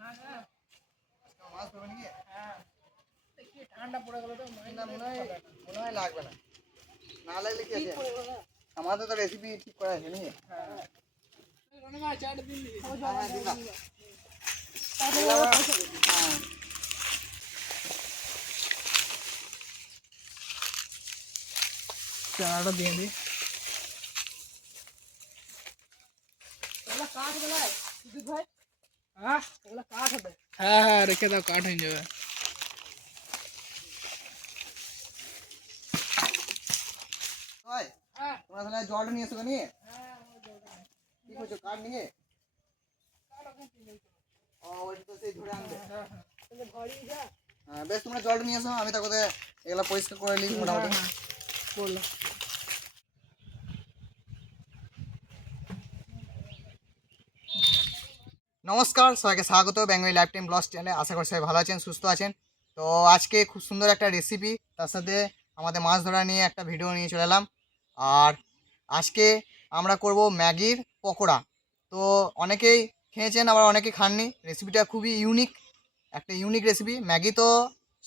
মাছ ধরবে নাকি? ঠান্ডা পড়ে গেল তো না মনে হয় লাগবে না। না লাগলে কি আছে, আমাদের তো রেসিপি ঠিক করা আছে নাকি? চারাটা দিয়ে দিই। হ্যাঁ হ্যাঁ রেখে দাও, কাঠ হয়ে যাবে। তোমরা তাহলে জলটা নিয়ে এসো নিয়ে কি করছো, কাঠ নিয়ে? ও ওইটা তো সেই ধরে আনবে। হ্যাঁ বেশ, তোমরা জলটা নিয়ে এসো, আমি তারপরে এগুলো পরিষ্কার করে নিই মোটামুটি। বললো নমস্কার, সবাইকে স্বাগত বেঙ্গলি লাইফ টাইম ব্লগস চ্যানেলে। আশা করি সবাই ভালো আছেন, সুস্থ আছেন। তো আজকে খুব সুন্দর একটা রেসিপি, তার সাথে আমাদের মাছ ধরা নিয়ে একটা ভিডিও নিয়ে চলে এলাম। আর আজকে আমরা করব ম্যাগির পকোড়া। তো অনেকেই খেয়েছেন, আবার অনেকে খাননি। রেসিপিটা খুবই ইউনিক, একটা ইউনিক রেসিপি। ম্যাগি তো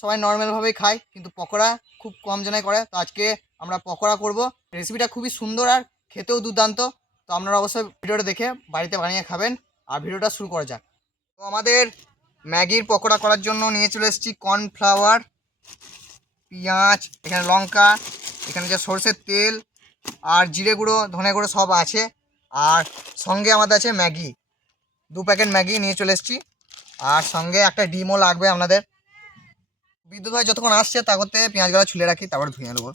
সবাই নর্মালভাবেই খায়, কিন্তু পকোড়া খুব কম জনাই করে। তো আজকে আমরা পকোড়া করব। রেসিপিটা খুবই সুন্দর আর খেতেও দুর্দান্ত। তো আপনারা অবশ্যই ভিডিওটা দেখে বাড়িতে বানিয়ে খাবেন। আর ভিডিওটা শুরু করা যাক। তো আমাদের ম্যাগির পকোড়া করার জন্য নিয়ে চলে এসেছি কর্নফ্লাওয়ার, পেঁয়াজ, এখানে লঙ্কা, এখানে যে সরষের তেল আর জিরে গুঁড়ো, ধনে গুঁড়ো সব আছে। আর সঙ্গে আমাদের আছে ম্যাগি, 2 প্যাকেট ম্যাগি নিয়ে চলে এসেছি। আর সঙ্গে একটা ডিমও লাগবে আপনাদের। বিদ্যুৎ ভাই যতক্ষণ আসছে তা করতে পেঁয়াজগুলো ছুলে রাখি, তারপর ধুয়ে নেবো।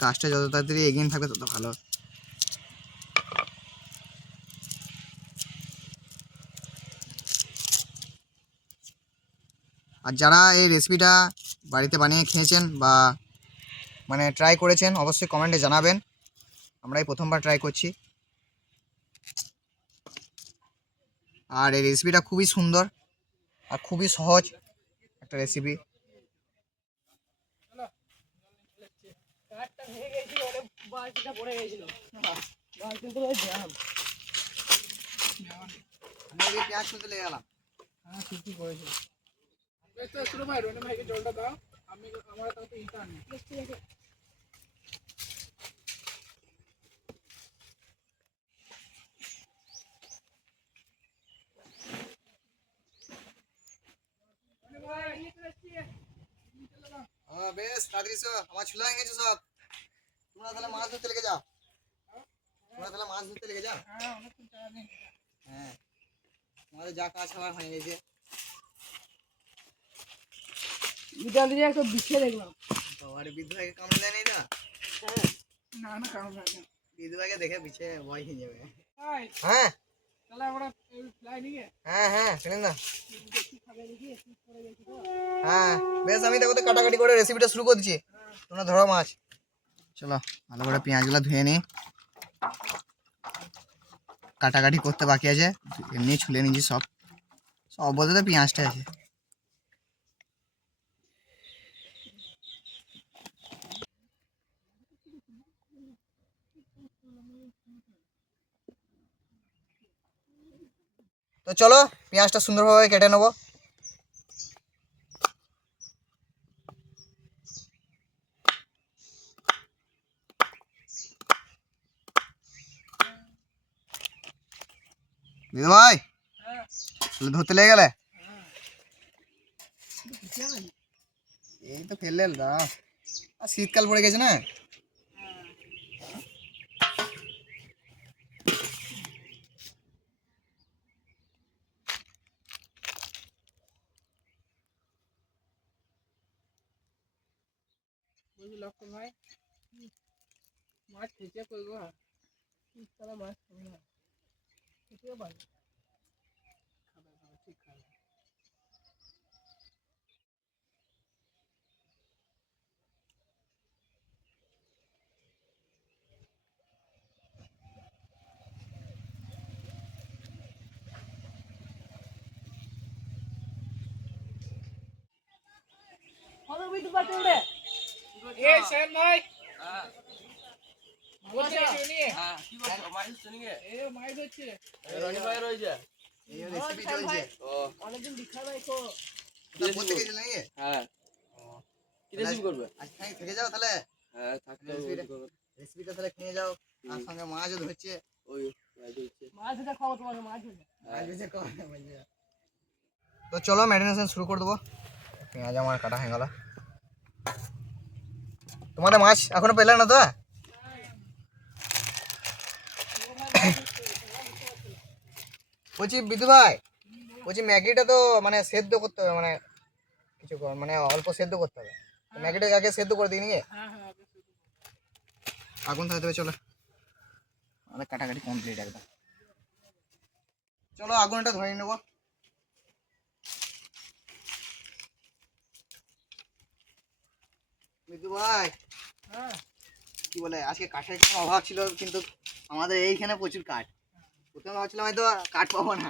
কাজটা যত তাড়াতাড়ি এগিয়ে থাকবে তত ভালো। আর যারা এই রেসিপিটা বাড়িতে বানিয়ে খেয়েছেন বা মানে ট্রাই করেছেন, অবশ্যই কমেন্টে জানাবেন। আমরা এই প্রথমবার ট্রাই করছি। আর এই রেসিপিটা খুবই সুন্দর আর খুবই সহজ একটা রেসিপি। পেঁয়াজ তুলতে লেগে গেলাম। হ্যাঁ ঠিকই করেছো। শুরু ভাই, রনি ভাইকে জলটা দাও, আমি আমার তো ইটা আনি। বেশ তাড়াতাড়ি এসো, আমার ছুলা হয়ে গেছে সব। তোমরা তাহলে মাছ ধরতে লেগে যাও। হ্যাঁ অনেকক্ষণ চারা নেই। হ্যাঁ, তোমাদের যা কাজ হওয়ার হয়ে গেছে। বিদ্যাল দিয়ে একটা বিছিয়ে দেখলাম। বাবার বিদ্যুৎ ভাইকে কামড়ে দেয় নাই না? না না কারণ না। বিদ্যুৎ ভাইকে দেখে পিছিয়ে ভয় খেয়ে যাবে। হাই হ্যাঁ তাহলে আমরা ফ্লাই নিয়ে হ্যাঁ ফেলেন না। দেখি খাবে দেখি ঠিক করে গেছি তো। হ্যাঁ বেশ, আমি দেখো তো কাটাকাটি করে রেসিপিটা শুরু করে দিচ্ছি। তোমরা ধরো মাছ। চলো ভালো করে পেঁয়াজগুলো ধুয়ে নিই। কাটাকাটি করতে বাকি আছে, এমনি ছুলে নিয়েছি সব। সব বলতে তো পেঁয়াজটা আছে। তো চলো পেঁয়াজটা সুন্দরভাবে কেটে নেবো। দিদি ভাই ধরতে লেগে গেলে? এই তো ফেললে দাও। আর শীতকাল পড়ে গেছে না। বুঝলি লক্ষ্য ভাই, মাছ খেতে করবো। তাহলে মাছ খাবে না, খেতেও পারবে। খাবে খাবে ঠিক খাবে। কবে বুঝতে পারছেন রে? এ সেন ভাই, হ্যাঁ বলছি রনি, হ্যাঁ কি বলছো? মাইল শুনিয়ে এ মাইল হচ্ছে রনি ভাই রইছে। এই রেসিপি চলছে। ও অনেকদিন দিখা নাই তো। তা বলতে গেছিলে নাকি? হ্যাঁ কি রেসিপি করবে? আজকে খাই থেকে যাও তাহলে। হ্যাঁ থাকতে রেসিপিটা তাহলে খেয়ে যাও। আর সঙ্গে মাছও ধরছে। ওই মাছ ধরে খাবো তোমাকে মাছ ধরে। মাছ ভেজে খাওয়া বলছে। তো চলো ম্যারিনেশন শুরু করে দেবো। পেঁয়াজ আমার কাটা হয়ে গেল। তোমাদের মাছ এখনো পেলে না তো? বলছি বিদু ভাই, বলছি ম্যাগিটা তো মানে সেদ্ধ করতে হবে, মানে কিছু মানে অল্প সেদ্ধ করতে হবে। ম্যাগিটা আগে সেদ্ধ করে দিই নাকি? আগুন ধরে দেবে, চলো আমাদের কাটাকাটি কমপ্লিট একদম। চলো আগুনটা ধরে নেবো। বিদু ভাই, হ্যাঁ কি বলে আজকে কাঠের কোনো অভাব ছিল, কিন্তু আমাদের এইখানে প্রচুর কাঠ। প্রথমে ভাবছিলাম হয়তো কাঠ পাবো না,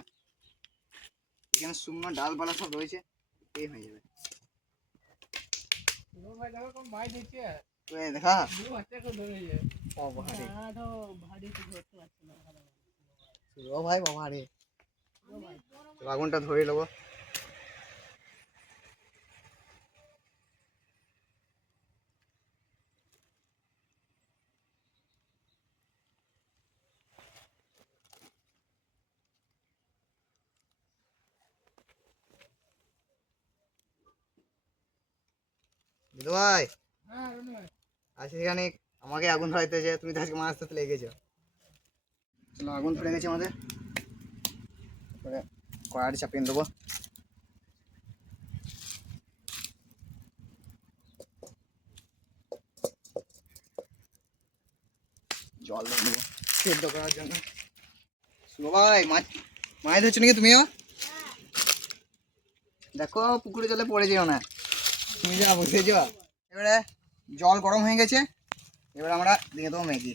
এখানে শুকনো ডালপালা সব রয়েছে, এই হয়ে যাবে। ভাই দেখো কোন মাছ দিচ্ছে। তো এই দেখা দু হাতে করে ধরে যায়। ভারী না তো ভারী তো ধরতে পারছি না ভালো। ও ভাই বাবা রে। চলো আগুনটা ধরে নেবো। বিদু ভাই, হ্যাঁ রনি ভাই আজকে এখানে আমাকে আগুন ধরাইতে যে তুমি তো আজকে মাছ ধরতে লেগেছো। চলো আগুন ধরে গেছে আমাদের, তারপরে কড়াইটা চাপিয়ে দেবো। জল দিয়ে দেবো সেদ্ধ করার জন্য। শুভ ভাই, মাছ মাছ ধরছো নাকি তুমিও? দেখো পুকুরে জলে পড়ে যেও না, তুমি যা বুঝেছো। এবারে জল গরম হয়ে গেছে, এবার আমরা দিয়ে দেবো ম্যাগি।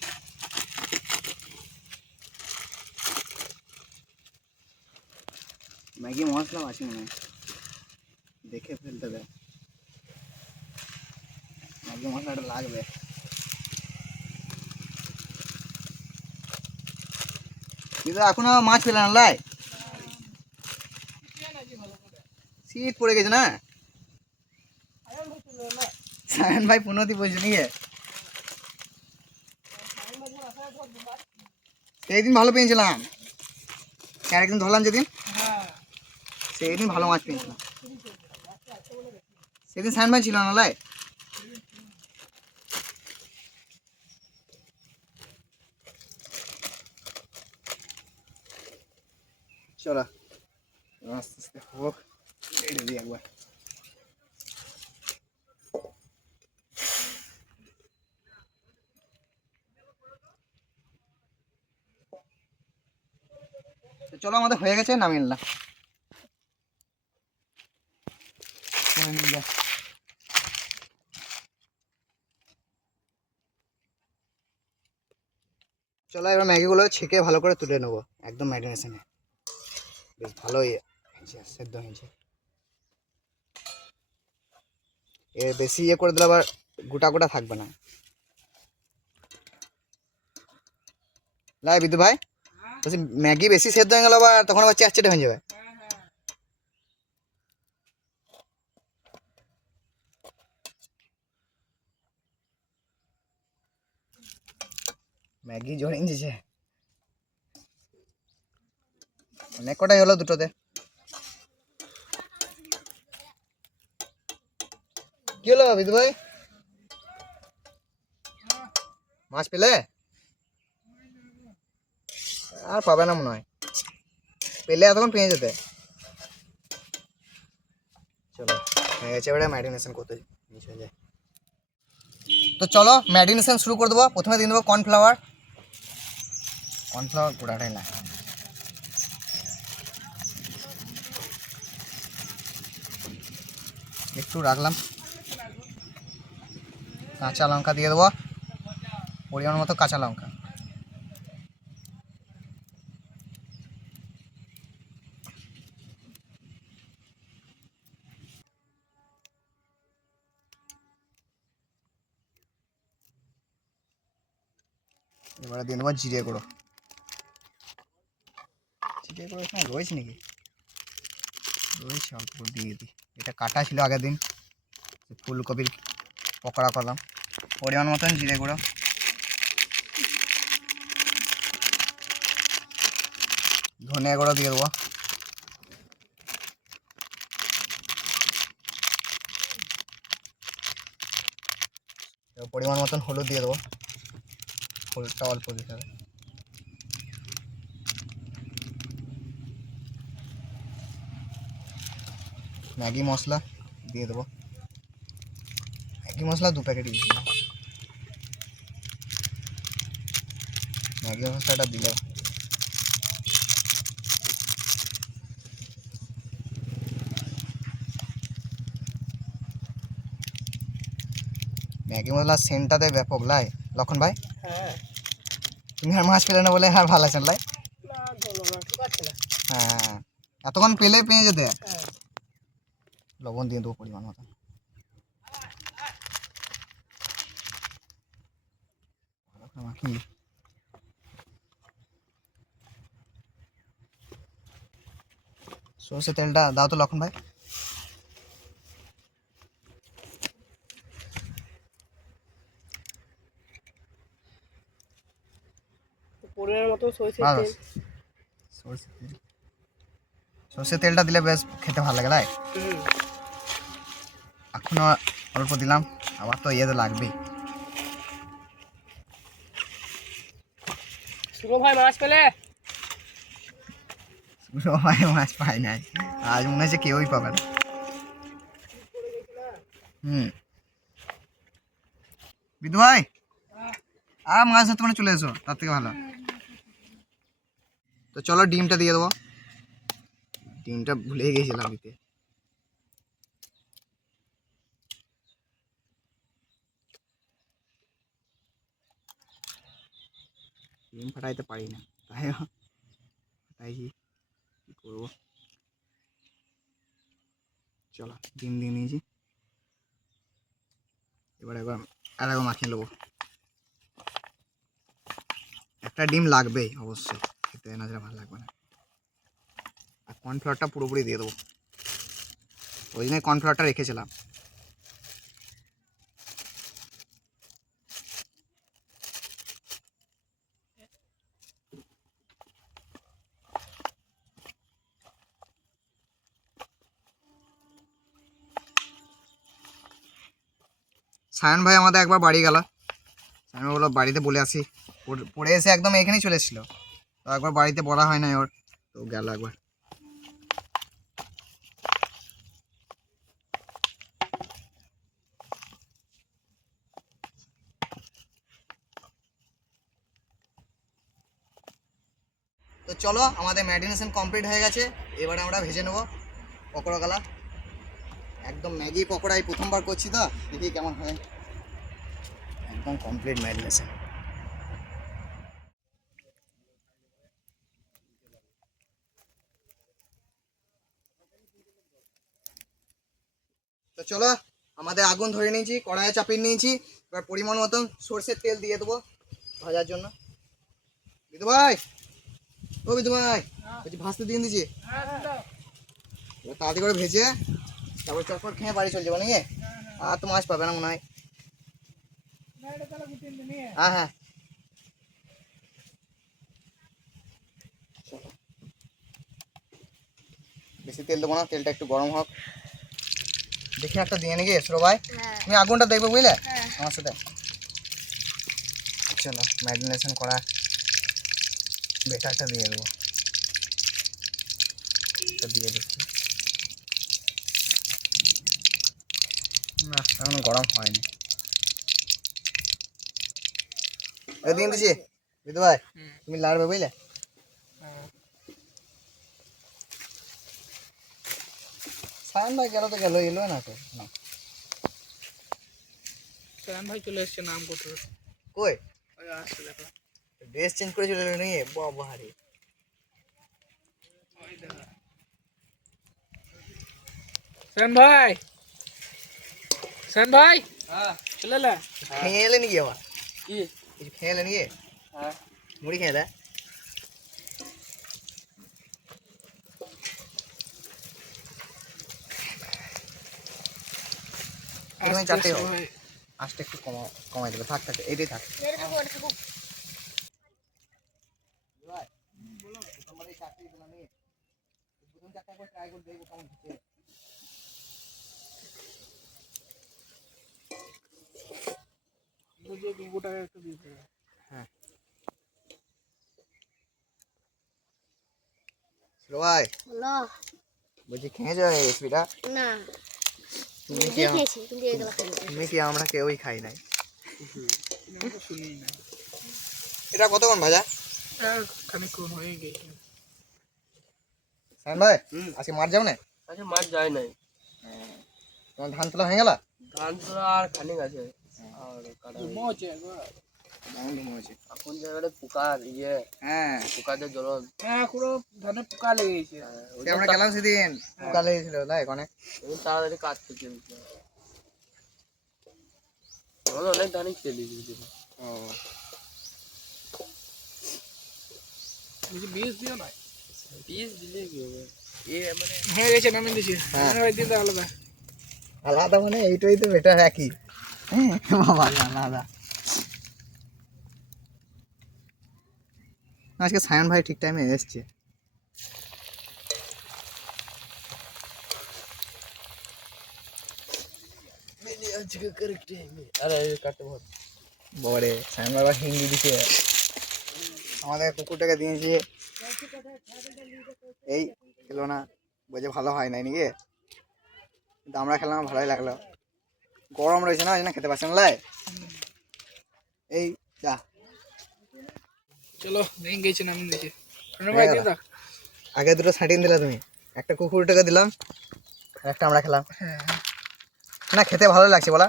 ম্যাগি মশলা আছে মনে হয়, দেখে ফেলতে দেয়। ম্যাগি মশলাটা লাগবে। কিন্তু এখনো মাছ পেলে না লাই, শীত পড়ে গেছে না। সায়ন ভাই পুনতি বলছে নাকি? সেই দিন ভালো পেয়েছিলাম, একদিন ধরলাম যেদিন, সেই দিন ভালো মাছ পেয়েছিলাম। সেদিন সায়ন ভাই ছিল না লাই। চলো আস্তে আস্তে হোক, ছেড়ে দিই একবার। তো চলো আমাদের হয়ে গেছে, নামিয়ে নিলাম। চলো এবার ম্যাগিগুলো ছেঁকে ভালো করে তুলে নেবো, একদম ম্যারিনেশনে বেশ ভালোই হয়েছে, সেদ্ধ হয়েছে। এর বেশি ইয়ে করে দিলে আবার গোটা গোটা থাকবে না। লাই বিদু ভাই, বলছি ম্যাগি বেশি সেদ্ধ হয়ে গেল আবার, তখন আবার চ্যাটচেটে হয়ে যাবে। ম্যাগি জড়িয়ে দিয়েছে অনেক কটাই হলো দুটোতে। কি হলো বিদু ভাই, মাছ পেলে? আর পাবে না মনে হয়, পেলে এতক্ষণ পেয়ে যেতে। চলো হয়ে গেছে, এবারে ম্যারিনেশন করতে নিচে যায়। তো চলো ম্যারিনেশন শুরু করে দেবো। প্রথমে দিয়ে দেবো কর্নফ্লাওয়ার। কর্নফ্লাওয়ার গোড়াটাই না, একটু রাখলাম। কাঁচা লঙ্কা দিয়ে দেবো, পরিমাণ মতো কাঁচা লঙ্কা। এবারে দিয়ে দেবো জিরে গুঁড়ো। জিরে রয়েছে নাকি? রয়েছে, অল্প দিয়ে দিই। এটা কাটা ছিল আগের দিন, ফুলকপির পকোড়া করলাম। পরিমাণ মতন জিরে গুঁড়ো, ধনিয়া গুঁড়ো দিয়ে দেবো, পরিমাণ মতন হলুদ দিয়ে দেবো, হলুদটা অল্প দিতে হবে। ম্যাগি মশলা দিয়ে দেবো, ম্যাগি মশলা 2 প্যাকেট দিয়েছি। ম্যাগি মশলাটা দিলে ম্যাগি মশলার সেন্টটাতে ব্যাপক লাই। লক্ষণ ভাই, হ্যাঁ তুমি আর মাছ পেলে না বলে আর ভালো আছেন লাই? না ধরো না, ঠিক আছে না। হ্যাঁ, এতক্ষণ পেলে পেয়ে যেতে। হ্যাঁ লবণ দিয়ে দেবো পরিমাণ মতন। মাখি সরষে তেলটা দাও তো লক্ষণ ভাই। তো পরিমাণ মতো সরষের বাস, তেল। সরষের তেলটা দিলে বেশ খেতে ভালো লাগে লাই। হুম এখনো অল্প দিলাম, আবার তো ইয়ে তো লাগবেই। শুভ ভাই মাছ পেলে? ভাই মাছ পাই নাই আজ, মনে হচ্ছে কেউই পাবে না। বিদু ভাই, আর মাছ ধরতে মানে চলে এসো, তার থেকে ভালো। তো চলো ডিমটা দিয়ে দেবো, ডিমটা ভুলে গেছিলাম দিতে। ডিম ফাটাইতে পারি না, তাই ফাটাইছি, কি করবো। চলো ডিম দিয়ে নিয়েছি, এবার আর একবার মাখিয়ে নেবো। একটা ডিম লাগবেই অবশ্যই, খেতে না যেটা ভালো লাগবে না। আর কর্নফ্লাওয়ারটা পুরোপুরি দিয়ে দেবো, ওই জন্যই কর্নফ্লাওয়ারটা রেখেছিলাম। সায়ন ভাই আমাদের একবার বাড়ি গেল, সায়ন ভাই বললো বাড়িতে বলে আসি, পড়ে এসে একদম এখানেই চলে এসেছিলো। তো একবার বাড়িতে বলা হয় না ওর, তো গেল একবার। তো চলো আমাদের ম্যারিনেশন কমপ্লিট হয়ে গেছে, এবারে আমরা ভেজে নেবো পকোড়া গালা। একদম ম্যাগি পকোড়াই প্রথমবার করছি, তো দেখি কেমন হয়। একদম কমপ্লিট ম্যারিনেশন। তো চলো আমাদের আগুন ধরে নিয়েছি, কড়াইয়ে চাপিয়ে নিয়েছি, এবার পরিমাণ মতন সর্ষের তেল দিয়ে দেবো ভাজার জন্য। বিদু ভাই, ও বিদু ভাই, বলছি ভাজতে দিয়ে দিয়েছি, এবার তাড়াতাড়ি করে ভেজে তারপর চটপট খেয়ে বাড়ি চলে যাবো নাকি? আর তো মাছ পাবে না মনে হয়। হ্যাঁ হ্যাঁ, বেশি তেল দেবো না, তেলটা একটু গরম হোক। দেখি একটা দিয়ে নাকি সুরো ভাই, তুমি আগুনটা দেখবে বুঝলে আমার সাথে। চলো ম্যারিনেশন করা বেটারটা দিয়ে দেবো, দিয়ে দিচ্ছি। না এখনো গরম হয়নি, দিয়ে দিচ্ছি। বিদু ভাই তুমি লাড়বে বুঝলে। সায়ন ভাই গেল তো গেল, এলো না তো না। সায়ন ভাই চলে এসছে নাম করতে। কই ওই আসছে দেখো, ড্রেস চেঞ্জ করে চলে এলো নাকি? বাবা রে, ওই দেখো সায়ন ভাই, সায়ন ভাই হ্যাঁ চলে এলে। খেয়ে এলে নাকি আবার? কি কিছু খেয়ে এলে নাকি? হ্যাঁ মুড়ি খেয়ে দেয়। তুমি চারটে হোক, আঁচটা একটু কমাই দেবে, থাক থাক এইটাই থাক। প্রথমবার এই চারটেই দিলাম, প্রথম চারটা করে ট্রাই করে দেখবো কেমন হচ্ছে। বুঝে গোটাকে একটু দিতে হবে। হ্যাঁ ভাই বলো। বলছি খেয়েছো এই রেসিপিটা? না, তুমি কি নিজে খেয়েছি কিন্তু এগুলো খাইনি। তুমি কি আমরা কেউই খাই নাই। আমি তো শুনিই না। এটা কতক্ষণ ভাজা? খানিকক্ষণ হয়ে গেছে। সায়ন ভাই আজকে মাঠ যাও না? আচ্ছা মাছ যায় নাই, তোমার ধান তোলা হয়ে গেল? ধান তোলা আর খানিক আছে, আর কাটা হয়ে মজা একবার। গেছে। এখন জায়গাটা পোকার ইয়ে, হ্যাঁ পোকাদের জ্বলন। হ্যাঁ পুরো ধানে পোকা লেগে গেছে। সে আমরা গেলাম সেদিন, পোকা লেগেছিল তাই অনেক। এখন তাড়াতাড়ি কাটতে চলছে, আমাদের অনেক ধানই খেয়ে দিয়েছিল। ও বেশি বিষ দিও না। পিস দিলে কি হবে, এ মানে হয়ে গেছে, নামিয়ে দিয়েছি। হ্যাঁ। ভাই দিন দাও আলাদা। আলাদা মানে এইটাই তো বেটার একই। বাবা আলাদা। আজকে সায়ন ভাই ঠিক টাইমে এসছে। আজকে কারেক্ট টাইমে আরে কাটতে বল বরে সায়ন বাবা হিন্দি দিছে, আমাদের কুকুরটাকে দিয়েছি, এই খেলো না, বলছে ভালো হয় নাই নাকি, কিন্তু আমরা খেলাম ভালোই লাগলো। গরম রয়েছে না, ওই জন্য খেতে পারছি না লাই। এই যা চলো ভেঙে গেছে, নামিয়ে দিয়েছি। ভাই দিন দাও। আগে দুটো ছাটিয়ে দিলে তুমি, একটা কুকুরটাকে দিলাম আর একটা আমরা খেলাম। হ্যাঁ না খেতে ভালো লাগছে বলা।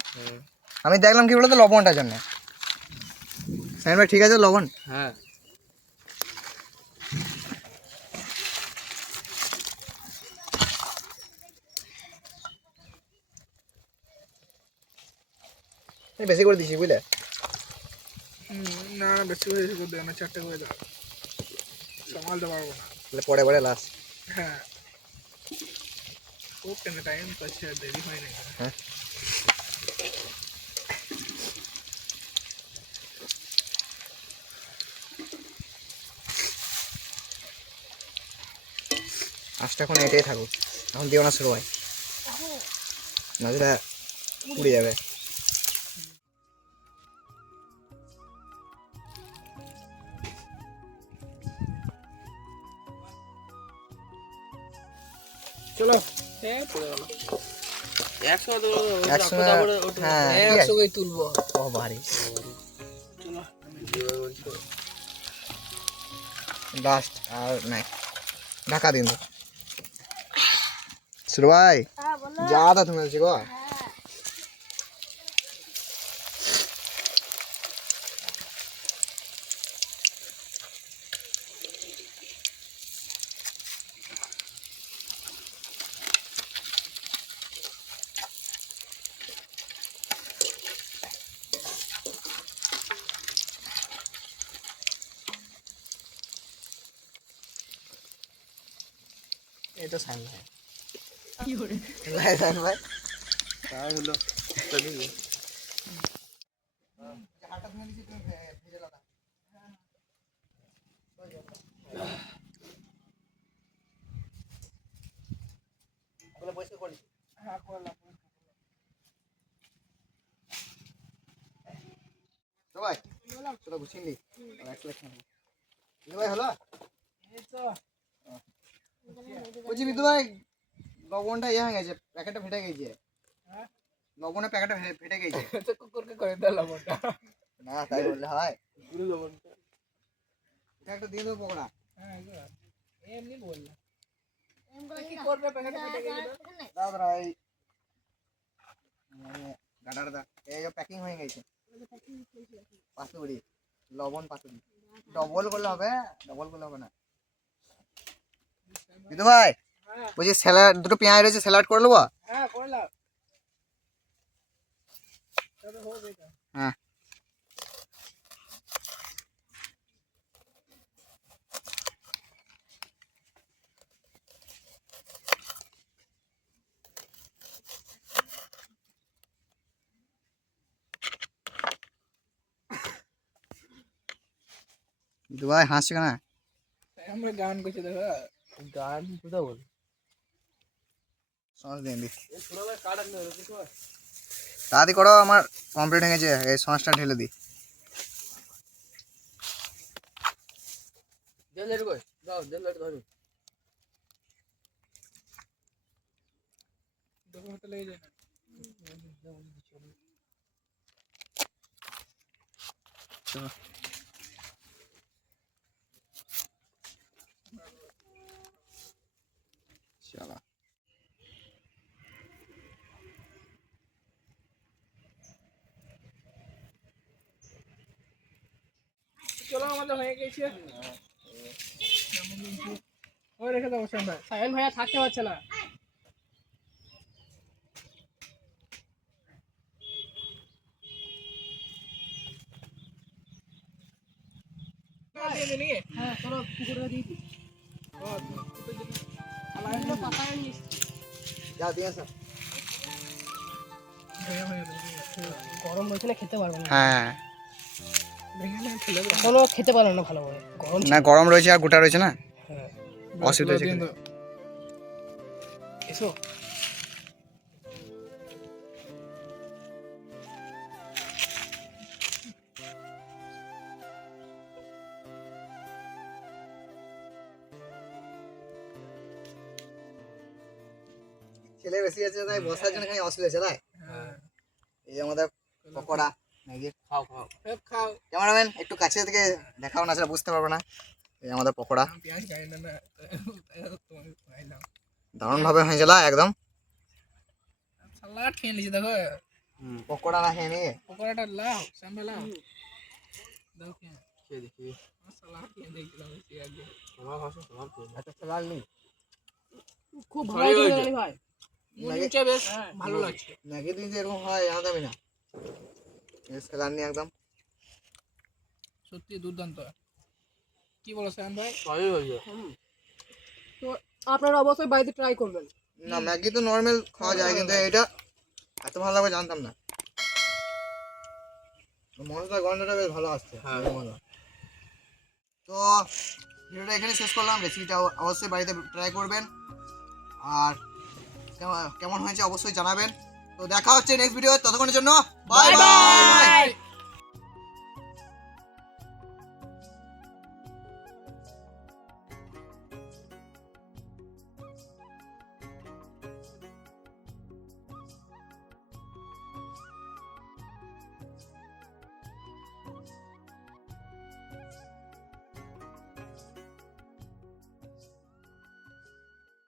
আমি দেখলাম কি বলতো লবণটার জন্য। সায়ন ভাই ঠিক আছে লবণ? হ্যাঁ আমি বেশি করে দিছি বুঝলে। না বেশি করে দেবে না, 4টে করে দাও, সামালতে পারবো না। তাহলে পরে পরে লাস্ট। হ্যাঁ খুব টাইম পাচ্ছে, দেরি হয় না। হ্যাঁ আজটা এখন এটাই থাকুক, এখন দিও না শুরু হয়, নাহলে পুড়ে যাবে। চলো হ্যাঁ পড়ে গেল। একসঙ্গে তো একসঙ্গে হ্যাঁ একসঙ্গেই তুলবো। ও ভারী চলো লাস্ট আর নাই, ঢাকা দিন শুরু ভাই। হ্যাঁ বলো। যা তা তুমি বলছি গো। এই তো সাইন ভাই, কি করে সাইন ভাই তাই হলো হ্যাঁ করলাম। তো ভাই চলো গুছিয়ে নি আর একসাথে খাবো। বিদু ভাই হলো? এই তো বলছি বিদু ভাই লবণটা ইয়ে হয়ে গেছে, প্যাকেটটা ফেটে গেছে। হ্যাঁ লবণের প্যাকেটটা ফেটে গেছে। তো কুকুরকে করে দাও লবণটা। না তাই বললে হয়, পুরো লবণটা এটা একটা দিয়ে দেবো পকোড়া। হ্যাঁ এমনি বললাম। কি করবে প্যাকেটে ফেটে গেছে তো? দাও দাঁড়া এই গাডার দা, এই যে প্যাকিং হয়ে গেছে পাতুরি, লবণ পাতুরি। ডবল করলে হবে, ডবল করলে হবে না। বিদু ভাই হ্যাঁ বলছি স্যালাড দুটো পেঁয়াজ রয়েছে, স্যালাড করে নেবো? হ্যাঁ করলাম। তবে হোক এটা। হ্যাঁ ভাই হাসছো কেন? আমরা গান করছি দেখো। গান কোথাও বল সস দিন দি এ ছোট ভাই কাট না রে কিছু তাড়াতাড়ি করো, আমার কমপ্লিট হয়ে গেছে। এই সসটা ঢেলে দিই। দেন লেট কই দাও দেন লেট ধরো দেখো হাতে লেগে যায় না। চলো। চলো চলো আমাদের হয়ে গেছে। ওই রেখে দাও সায়ন ভাই। সায়ন ভাইয়া থাকতে পারছে না। হ্যাঁ চলো পুকুরে দিয়ে দিই। যাও দিয়ে আসো। গরম রয়েছে না, খেতে পারবো না। হ্যাঁ এখনো খেতে পারবো না ভালো করে, গরম। না, গরম রয়েছে আর গোটা রয়েছে না, হ্যাঁ অসুবিধা হয়েছে খেতে। এসো। ছেলে বেশি আছে তাই বসার জন্য খালি অসুবিধা আছে তাই। এই আমাদের পকোড়া নাকি খাও খাও খাও। ক্যামেরাম্যান একটু কাছে থেকে দেখাও না, সেটা বুঝতে পারবে না। এই আমাদের পকোড়া পেঁয়াজ খাই না না, তোমাকে খাইলাম। দারুণ ভাবে হয়ে গেল একদম। সালাড খেয়ে নিয়েছি দেখো। পকোড়া না খেয়ে নিয়ে পকোড়াটা লাও, সামনে লাও। দাও খেয়ে। খেয়ে দেখি সালাড খেয়ে দেখলাম আগে। আমার ভাষা সবার খেয়ে এত লাল নেই। খুব ভালো হয়েছে জানি ভাই। মুনিটা বেশ ভালো লাগছে। ম্যাগি দিন এরকম হয় জানাতামই না। বেশ কালার নেই একদম। সত্যি দুর্দান্ত। কি বলো সায়ন ভাই? ভালোই হয়েছে তো আপনারা অবশ্যই বাড়িতে ট্রাই করবেন। না, ম্যাগি তো নর্মাল খাওয়া যায়, কিন্তু এটা এত ভালো লাগবে জানতাম না। মশলার গন্ধটা বেশ ভালো আসছে। হ্যাঁ। তো ভিডিওটা এখানে শেষ করলাম। রেসিপিটা অবশ্যই বাড়িতে ট্রাই করবেন, আর কেমন হয়েছে অবশ্যই জানাবেন। তো দেখা হচ্ছে নেক্সট ভিডিও, ততক্ষণের জন্য বাই বাই।